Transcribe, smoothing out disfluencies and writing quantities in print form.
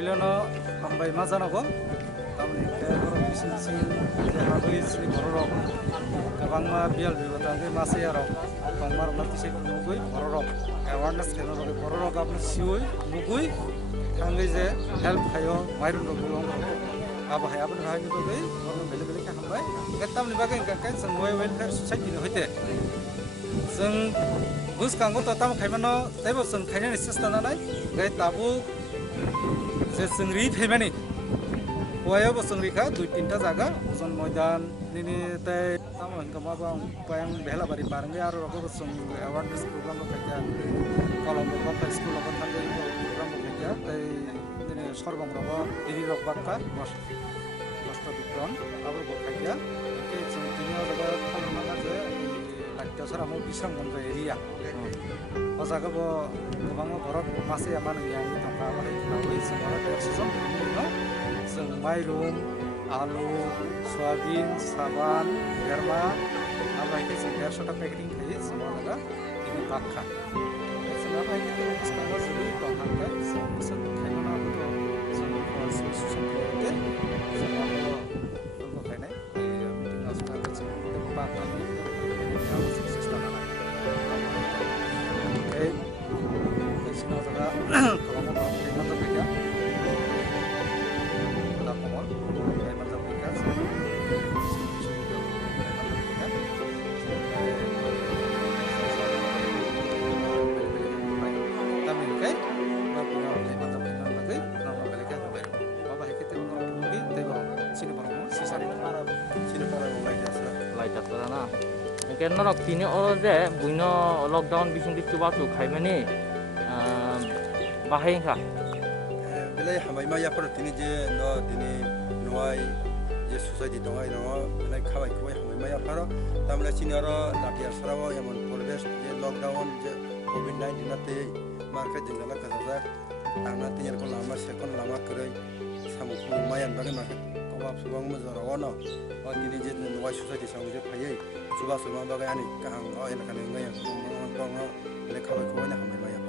Willono hambai mazanago tamni koro bisinsi habis ni borok kabangma bial bibatange masiyaro tongmar matisi nugui borok awareness keno roge borok apni sioi nugui tangai je help hayo mairun roge aba hay abun hayo roge borok bele bele ka hambai etam ni bagai kan sang welfare society ni hoite sang bus kanggo to tam khaimano tebo sang khainani system nanai gai tabu sengri femani waya bo sengri ka 2-3 jaga jon moidan nini tai tamon kama bang payang behla bari barang ya ro bo seng awareness program ko kaja kolom ko pa school ko tangai program ko kaja tai nini sorbang ro diri ro bakka nosto bikron abor ko kaja ke seng dunia jaga kolom na je lakta sara mo bisram mon area osaga bo gobang borok masih aman yang tangka ba hai semua season no seng mairum alu soybean saban germa apa itu sekitar 100 packing kai semua laga ini bakka semua apa itu sekarang sudah tangka seng khaina to seng season itu semua ko khaina meeting asma ka semua bakka ni yang sukses tanah Sino jaga kalau mau terima terpikir, tak mau terima terpikir, tapi kan, bapak punya terima terpikir lagi, nama balik ke bapak. Bapak kita mengenal mungkin, tapi sini baru sisa ini para sini para lagi jasa na. Mungkin orang sini orang je, punya lockdown bising dicoba tu, kaya mana? Bahaya kah? Bila hamai maya per tini je no tini nuai je society dongai no bila kawai kawai hamai maya per tamla sini ora latiya sarawa yang polbes je lockdown je COVID-19 nate market jengala kaza tangna tinyar kon lama sekon lama kerai samuku mayan bagai market kawap subang mezara ono tini je nuai society samu je payai suba suba bagai ani kahang oh enak kan ngai yang bang bila kawai kawai hamai maya